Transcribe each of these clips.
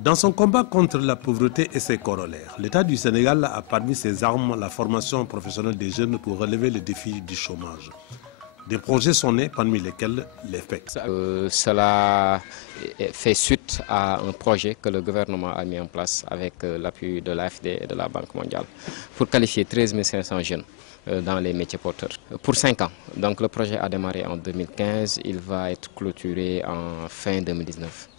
Dans son combat contre la pauvreté et ses corollaires, l'État du Sénégal a parmi ses armes la formation professionnelle des jeunes pour relever le défi du chômage. Des projets sont nés, parmi lesquels l'EFPEC. Cela fait suite à un projet que le gouvernement a mis en place avec l'appui de l'AFD et de la Banque mondiale pour qualifier 13 500 jeunes dans les métiers porteurs. Pour 5 ans. Donc le projet a démarré en 2015, il va être clôturé en fin 2019.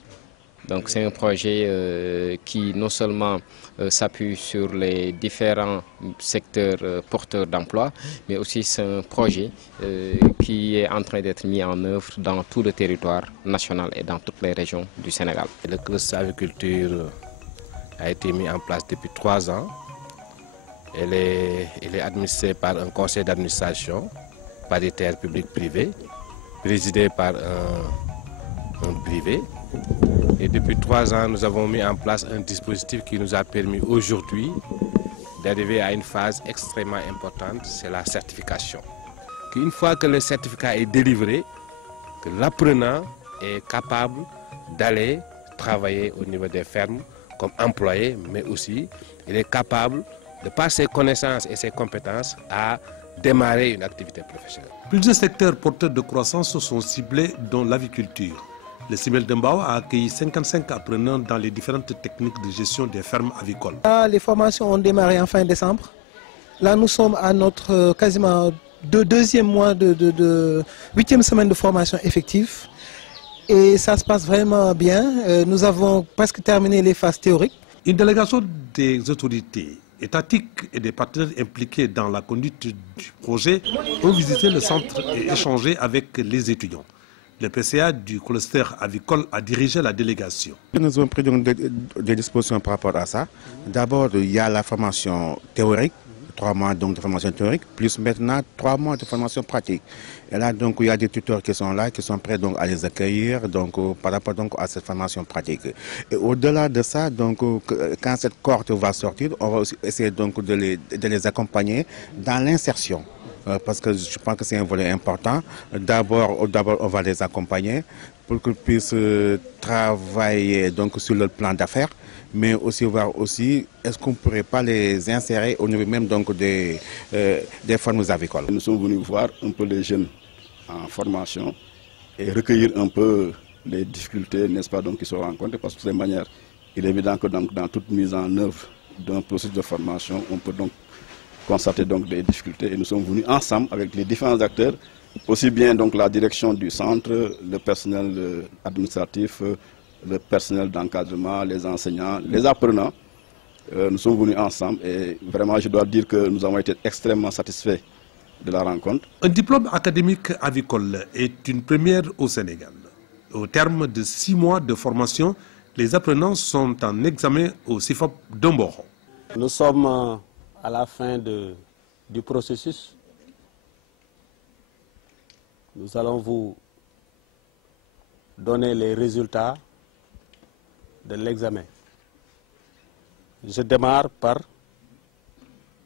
Donc c'est un projet qui non seulement s'appuie sur les différents secteurs porteurs d'emploi, mais aussi c'est un projet qui est en train d'être mis en œuvre dans tout le territoire national et dans toutes les régions du Sénégal. Le cluster aviculture a été mis en place depuis 3 ans. Il est administré par un conseil d'administration paritaire public-privé, présidé par un privé. Et depuis 3 ans, nous avons mis en place un dispositif qui nous a permis aujourd'hui d'arriver à une phase extrêmement importante, c'est la certification. Une fois que le certificat est délivré, que l'apprenant est capable d'aller travailler au niveau des fermes comme employé, mais aussi il est capable, de par ses connaissances et ses compétences, à démarrer une activité professionnelle. Plusieurs secteurs porteurs de croissance sont ciblés, dont l'aviculture. Le CIMEL de Mbao a accueilli 55 apprenants dans les différentes techniques de gestion des fermes avicoles. Les formations ont démarré en fin décembre. Là, nous sommes à notre quasiment deuxième mois de 8e semaine de formation effective. Et ça se passe vraiment bien. Nous avons presque terminé les phases théoriques. Une délégation des autorités étatiques et des partenaires impliqués dans la conduite du projet ont visité le centre et échangé avec les étudiants. Le PCA du cluster avicole a dirigé la délégation. Nous avons pris des dispositions par rapport à ça. D'abord, il y a la formation théorique, 3 mois donc de formation théorique, plus maintenant 3 mois de formation pratique. Et là, donc, il y a des tuteurs qui sont là, qui sont prêts donc, à les accueillir donc, par rapport donc, à cette formation pratique. Et au-delà de ça, donc, quand cette cohorte va sortir, on va aussi essayer donc, de les accompagner dans l'insertion. Parce que je pense que c'est un volet important. D'abord, on va les accompagner pour qu'ils puissent travailler donc, sur le plan d'affaires, mais aussi voir aussi est-ce qu'on ne pourrait pas les insérer au niveau même donc, des fermes avicoles. Nous sommes venus voir un peu les jeunes en formation et recueillir un peu les difficultés, n'est-ce pas, donc, qui sont rencontrées, parce que de cette manière, il est évident que dans toute mise en œuvre d'un processus de formation, on peut donc constater donc des difficultés et nous sommes venus ensemble avec les différents acteurs, aussi bien donc la direction du centre, le personnel administratif, le personnel d'encadrement, les enseignants, les apprenants. Nous sommes venus ensemble et vraiment je dois dire que nous avons été extrêmement satisfaits de la rencontre. Un diplôme académique avicole est une première au Sénégal. Au terme de 6 mois de formation, les apprenants sont en examen au CIFOP de Mboro. Nous sommes à la fin du processus. Nous allons vous donner les résultats de l'examen. Je démarre par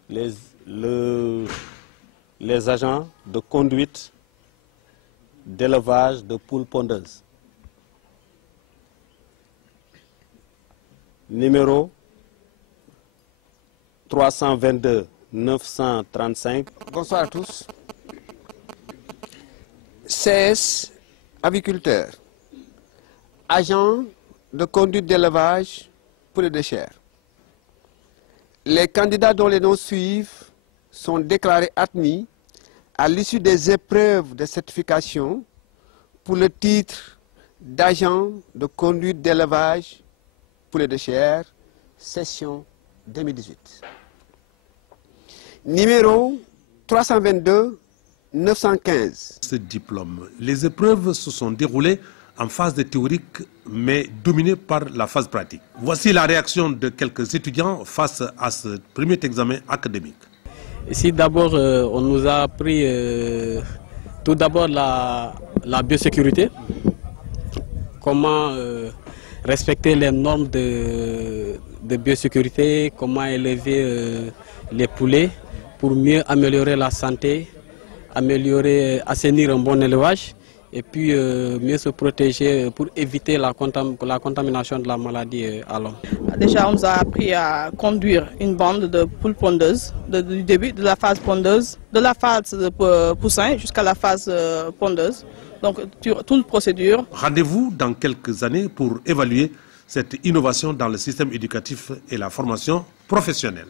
les agents de conduite d'élevage de poules pondeuses. Numéro 322 935. Bonsoir à tous. CS aviculteur, agent de conduite d'élevage poulet de chair. Les candidats dont les noms suivent sont déclarés admis à l'issue des épreuves de certification pour le titre d'agent de conduite d'élevage poulet de chair, session 2018. Numéro 322 915. Ce diplôme, les épreuves se sont déroulées en phase de théorique, mais dominées par la phase pratique. Voici la réaction de quelques étudiants face à ce premier examen académique. Ici, d'abord, on nous a appris tout d'abord la biosécurité, comment respecter les normes de biosécurité, comment élever les poulets pour mieux améliorer la santé, assainir un bon élevage et puis mieux se protéger pour éviter la contamination de la maladie à l'homme. Déjà, on nous a appris à conduire une bande de poules pondeuses, du début de la phase pondeuse, de la phase de poussin jusqu'à la phase pondeuse. Donc, toute la procédure. Rendez-vous dans quelques années pour évaluer cette innovation dans le système éducatif et la formation professionnelle.